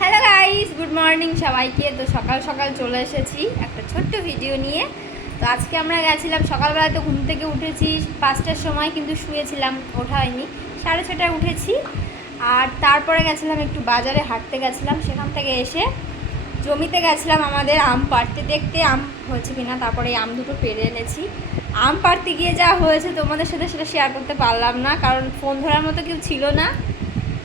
Hello guys, good morning সবাইকে। তো সকাল সকাল চলে এসেছি একটা ছোট্ট ভিডিও নিয়ে। তো আজকে আমরা গেছিলাম সকালবেলা, তো ঘুম থেকে উঠেছি 5টার সময়, কিন্তু শুয়েছিলাম, ওঠা হয়নি। 6:30টায় উঠেছি। আর তারপরে গেছিলাম একটু বাজারে, হাঁটতে গেছিলাম। সেখান থেকে এসে জমিতে গেছিলাম আমাদের আম পাড়তে, দেখতে আম হয়েছে কিনা। তারপরে এই আম দুটো পেড়ে এনেছি। আম পাড়তে গিয়ে যা হয়েছে তোমাদের সাথে সেটা শেয়ার করতে পারলাম না, কারণ ফোন ধরার মতো কেউ ছিল না।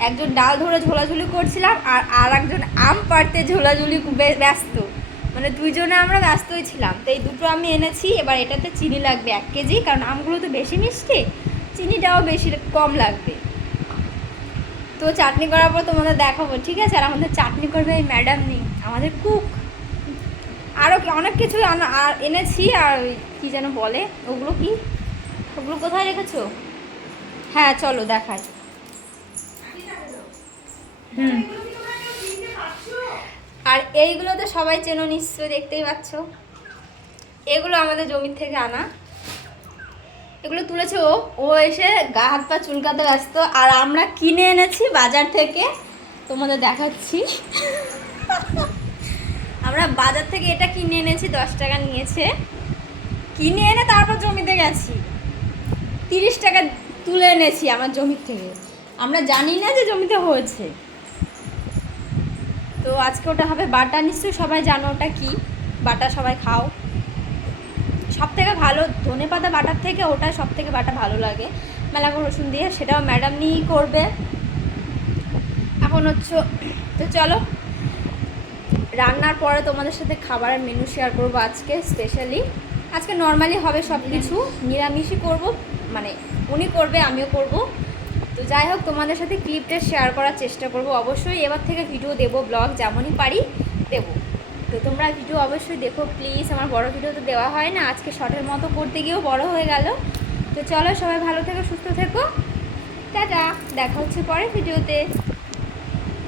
একজন ডাল ধরে ঝোলাঝুলি করছিলাম, আর একজন আম পাড়তে ঝোলাঝুলি ব্যস্ত, মানে দুইজনে আমরা ব্যস্তই ছিলাম। তো এই দুটো আমি এনেছি। এবার এটাতে চিনি লাগবে 1 কেজি, কারণ আমগুলো তো বেশি মিষ্টি, চিনিটাও বেশি কম লাগবে। তো চাটনি করার পর তোমাদের দেখাবো, ঠিক আছে? আর আমাদের চাটনি করবে এই ম্যাডাম নেই, আমাদের কুক। আরও অনেক কিছুই এনেছি। আর কি যেন বলে ওগুলো, কি ওগুলো কোথায় রেখেছো? হ্যাঁ চলো দেখাই। হুম, আর এইগুলো তো সবাই চেনো নিশ্চয়ই, দেখতেই পাচ্ছ। এগুলো আমাদের জমির থেকে আনা, এগুলো তুলেছে ও এসে গা হাত পা চুলকাতে ব্যস্ত। আর আমরা কিনে এনেছি বাজার থেকে, তোমাদের দেখাচ্ছি। আমরা বাজার থেকে এটা কিনে এনেছি, 10 টাকা নিয়েছে। কিনে এনে তারপর জমিতে গেছি, 30 টাকা তুলে এনেছি আমার জমির থেকে। আমরা জানি না যে জমিতে হয়েছে। তো আজকে ওটা হবে বাটা, নিশ্চয়ই সবাই জানো ওটা কি বাটা, সবাই খাও। সব থেকে ভালো ধনেপাতা বাটার থেকে ওটা সব থেকে বাটা ভালো লাগে, মেলা করে রসুন দিয়ে। সেটাও ম্যাডাম নিয়েই করবে এখন হচ্ছে। তো চলো, রান্নার পরে তোমাদের সাথে খাবারের মেনু শেয়ার করবো আজকে। স্পেশালি আজকে নর্মালি হবে সব কিছু, নিরামিষই করব, মানে উনি করবে আমিও করব। তো যাই হোক, তোমাদের সাথে ক্লিপটা শেয়ার করার চেষ্টা করব অবশ্যই। এবার থেকে ভিডিও দেবো, ব্লগ যেমনই পারি দেবো। তো তোমরা ভিডিও অবশ্যই দেখো প্লিজ। আমার বড় ভিডিও তো দেওয়া হয় না, আজকে শর্টের মতো করতে গিয়েও বড় হয়ে গেল। তো চলো, সবাই ভালো থেকো, সুস্থ থেকো, টাটা, দেখা হচ্ছে পরের ভিডিওতে।